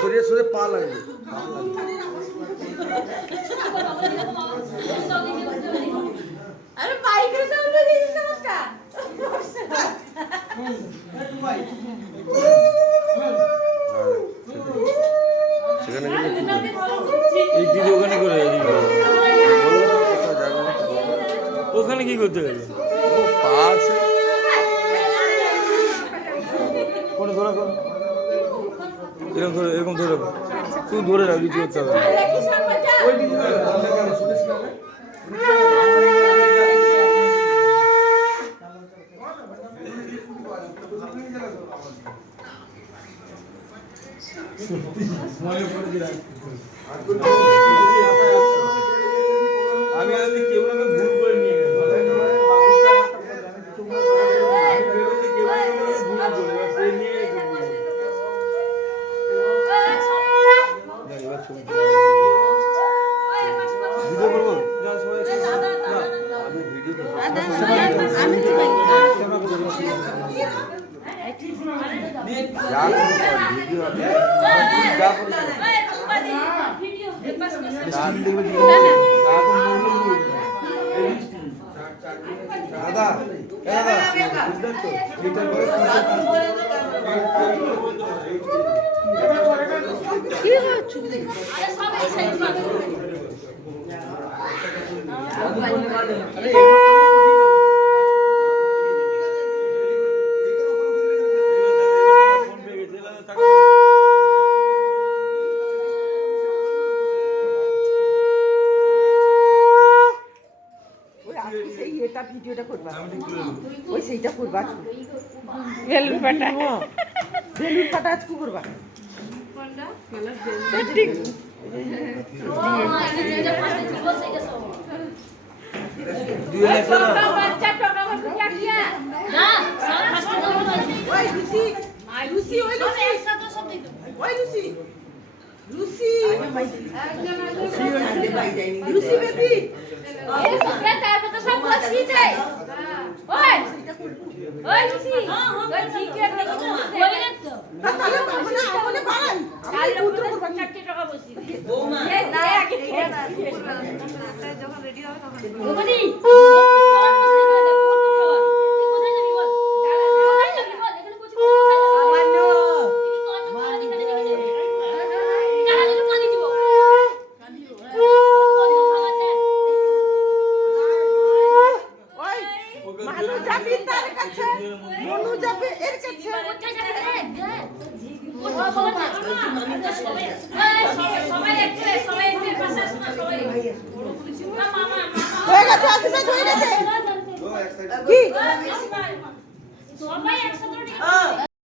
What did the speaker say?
সরিয়ে সরিয়ে পা লাগবে। আরে বাইকের সামনে দিস না সেখানে গেলে এই দিদি ওখানে করে ওখানে কি করতে গেল? পা আছে কোনো ধরে করো, এরকম ধরে, এরকম ধরে শুধু ধরে রাখ, কিছু করতে হবে। আমি আজকে কেউ না ভুল করে নিয়ে গেল। ভিডিওটা করবা ওই সেইটা করবা বেলুন ফাটা বেলুন ফাটা আজকে করবা লুসি বেবি মনু যাবে এর কাছে হয়ে গেছে আসিস হয়ে গেছে কি সবাই একসাথে